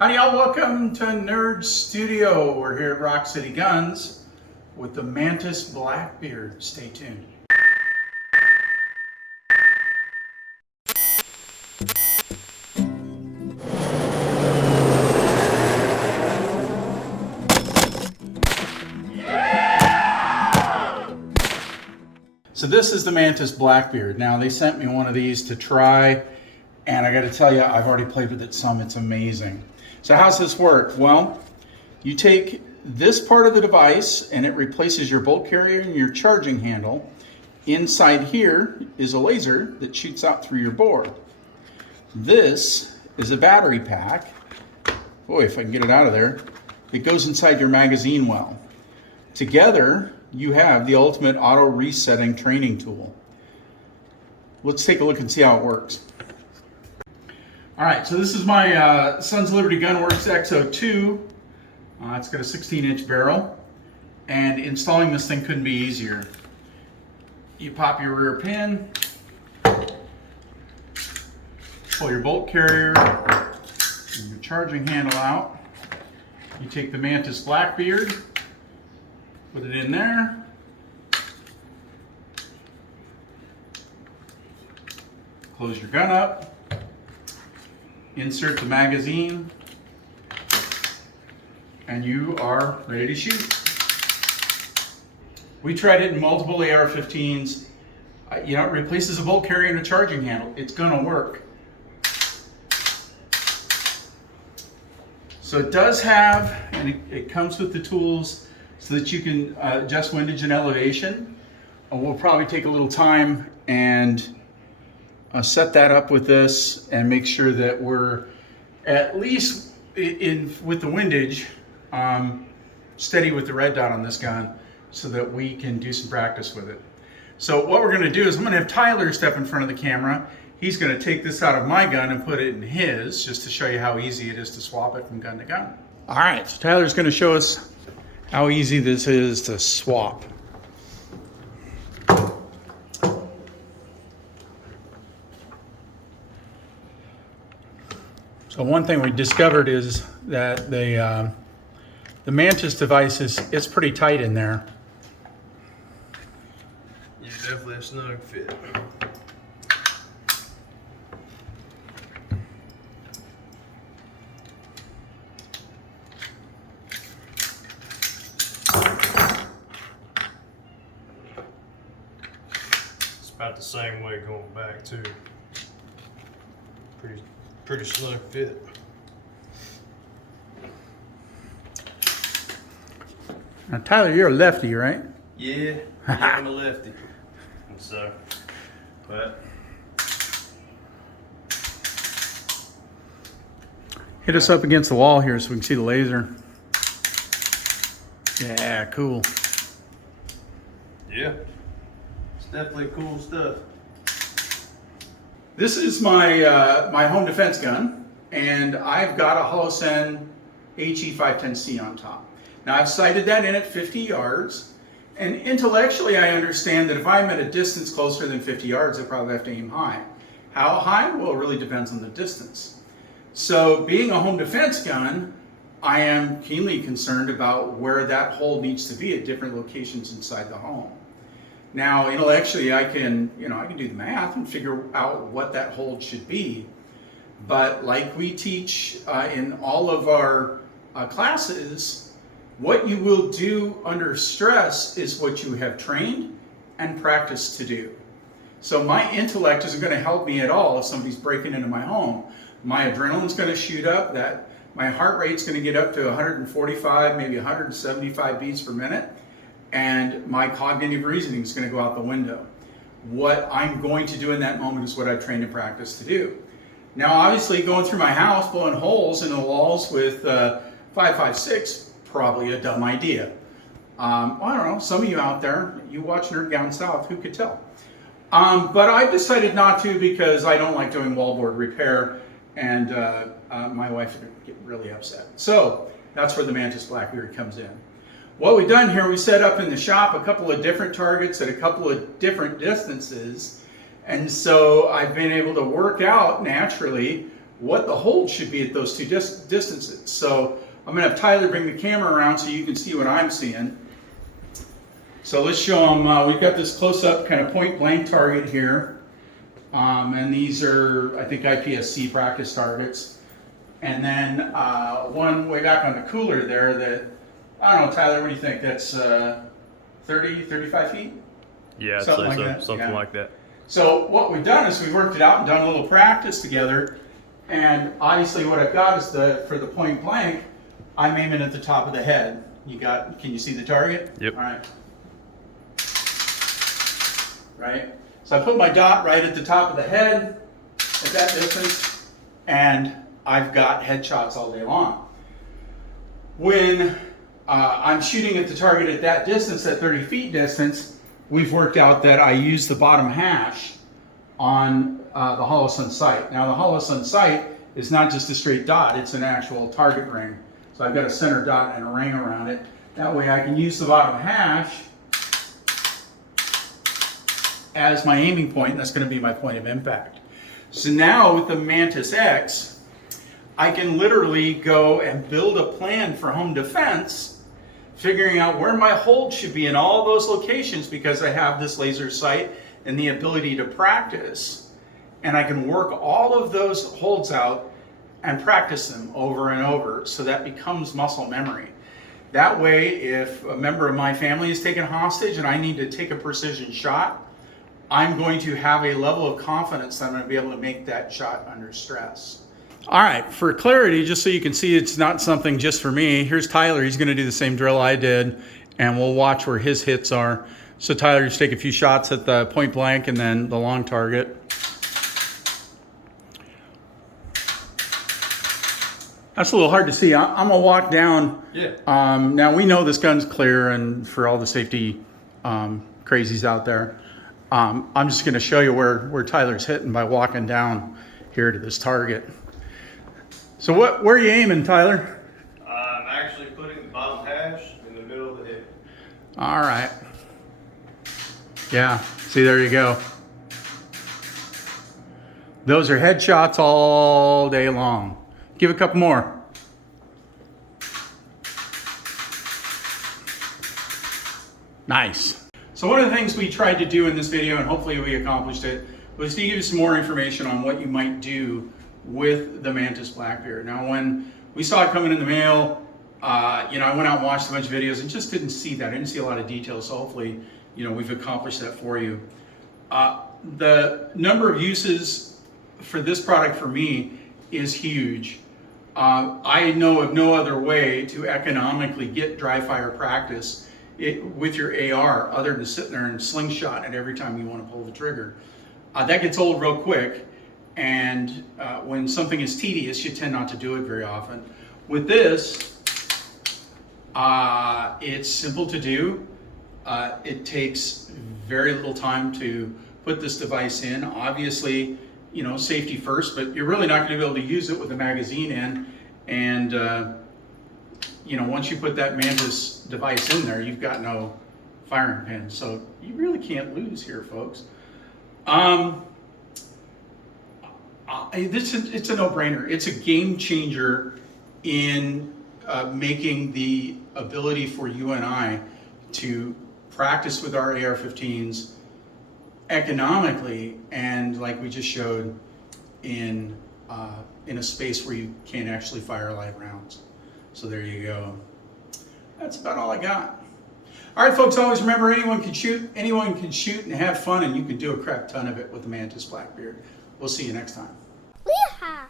Howdy y'all, welcome to Nerd Studio. We're here at Rock City Guns with the Mantis Blackbeard. Stay tuned. So this is the Mantis Blackbeard. Now they sent me one of these to try, and I got to tell you, I've already played with it some. It's amazing. So how's this work? Well, you take this part of the device and it replaces your bolt carrier and your charging handle. Inside here is a laser that shoots out through your bore. This is a battery pack. Boy, if I can get it out of there. It goes inside your magazine well. Together, you have the ultimate auto resetting training tool. Let's take a look and see how it works. All right, so this is my Sons of Liberty Gunworks XO2. It's got a 16-inch barrel, and installing this thing couldn't be easier. You pop your rear pin, pull your bolt carrier and your charging handle out. You take the Mantis Blackbeard, put it in there. Close your gun up. Insert the magazine, and you are ready to shoot. We tried it in multiple AR-15s. It replaces a bolt carrier and a charging handle. It's gonna work. So it does have, and it comes with the tools so that you can adjust windage and elevation. We'll probably take a little time and set that up with this and make sure that we're at least with the windage steady with the red dot on this gun so that we can do some practice with it. So what we're going to do is I'm going to have Tyler step in front of the camera. He's going to take this out of my gun and put it in his, just to show you how easy it is to swap it from gun to gun. All right, so Tyler's going to show us how easy this is to swap. So one thing we discovered is that the Mantis device it's pretty tight in there. Yeah, definitely a snug fit. It's about the same way going back too. Pretty snug fit. Now, Tyler, you're a lefty, right? Yeah, I'm a lefty. And so, but Hit us up against the wall here so we can see the laser. Yeah, cool. yeah, it's definitely cool stuff. This is my my home defense gun, and I've got a Holosun HE510C on top. Now I've sighted that in at 50 yards, and intellectually I understand that if I'm at a distance closer than 50 yards, I probably have to aim high. How high? Well, it really depends on the distance. So being a home defense gun, I am keenly concerned about where that hole needs to be at different locations inside the home. Now, intellectually, I can do the math and figure out what that hold should be. But like we teach in all of our classes, what you will do under stress is what you have trained and practiced to do. So my intellect isn't going to help me at all if somebody's breaking into my home. My adrenaline's going to shoot up. My heart rate's going to get up to 145, maybe 175 beats per minute. And my cognitive reasoning is going to go out the window. What I'm going to do in that moment is what I've trained and practiced to do. Now, obviously, going through my house, blowing holes in the walls with 5.56, probably a dumb idea. I don't know, some of you out there, you watch Nerd Down South, who could tell? But I decided not to because I don't like doing wallboard repair, and my wife would get really upset. So that's where the Mantis Blackbeard comes in. What we've done here, we set up in the shop a couple of different targets at a couple of different distances. And so I've been able to work out naturally what the hold should be at those two distances. So I'm gonna have Tyler bring the camera around so you can see what I'm seeing. So let's show them, we've got this close-up kind of point blank target here. And these are, I think, IPSC practice targets. And then one way back on the cooler there that, I don't know, Tyler, what do you think? That's 30, 35 feet? Yeah, I'd Something say like so. that, Something yeah. like that. So what we've done is we've worked it out and done a little practice together. And obviously what I've got is for the point blank, I'm aiming at the top of the head. Can you see the target? Yep. All right. Right? So I put my dot right at the top of the head at that distance, and I've got headshots all day long. When I'm shooting at the target at that distance, that 30 feet distance, we've worked out that I use the bottom hash on the hollow sun sight. Now the hollow sun sight is not just a straight dot, it's an actual target ring. So I've got a center dot and a ring around it. That way I can use the bottom hash as my aiming point, and that's going to be my point of impact. So now with the Mantis X, I can literally go and build a plan for home defense, figuring out where my hold should be in all those locations because I have this laser sight and the ability to practice. And I can work all of those holds out and practice them over and over, so that becomes muscle memory. That way, if a member of my family is taken hostage and I need to take a precision shot, I'm going to have a level of confidence that I'm going to be able to make that shot under stress. All right, for clarity, just so you can see it's not something just for me, here's Tyler. He's going to do the same drill I did, and we'll watch where his hits are. So Tyler, just take a few shots at the point blank and then the long target. That's a little hard to see. I'm going to walk down. Yeah. Now, we know this gun's clear, and for all the safety crazies out there, I'm just going to show you where Tyler's hitting by walking down here to this target. So where are you aiming, Tyler? I'm actually putting the bottom hash in the middle of the hip. All right. Yeah, see, there you go. Those are headshots all day long. Give a couple more. Nice. So one of the things we tried to do in this video, and hopefully we accomplished it, was to give you some more information on what you might do with the Mantis Blackbeard. Now, when we saw it coming in the mail, I went out and watched a bunch of videos and just didn't see that. I didn't see a lot of details, so hopefully, we've accomplished that for you. The number of uses for this product for me is huge. I know of no other way to economically get dry fire practice with your AR other than sitting there and slingshot it every time you want to pull the trigger. That gets old real quick, and when something is tedious, you tend not to do it very often. With this, it's simple to do. It takes very little time to put this device in. Obviously, safety first, but you're really not going to be able to use it with a magazine in. And once you put that Mantis device in there, you've got no firing pin. So you really can't lose here, folks. It's a no-brainer. It's a game changer in making the ability for you and I to practice with our AR-15s economically, and like we just showed, in a space where you can't actually fire live rounds. So there you go. That's about all I got. All right, folks, always remember, anyone can shoot and have fun, and you can do a crap ton of it with the Mantis Blackbeard. We'll see you next time. Yeehaw!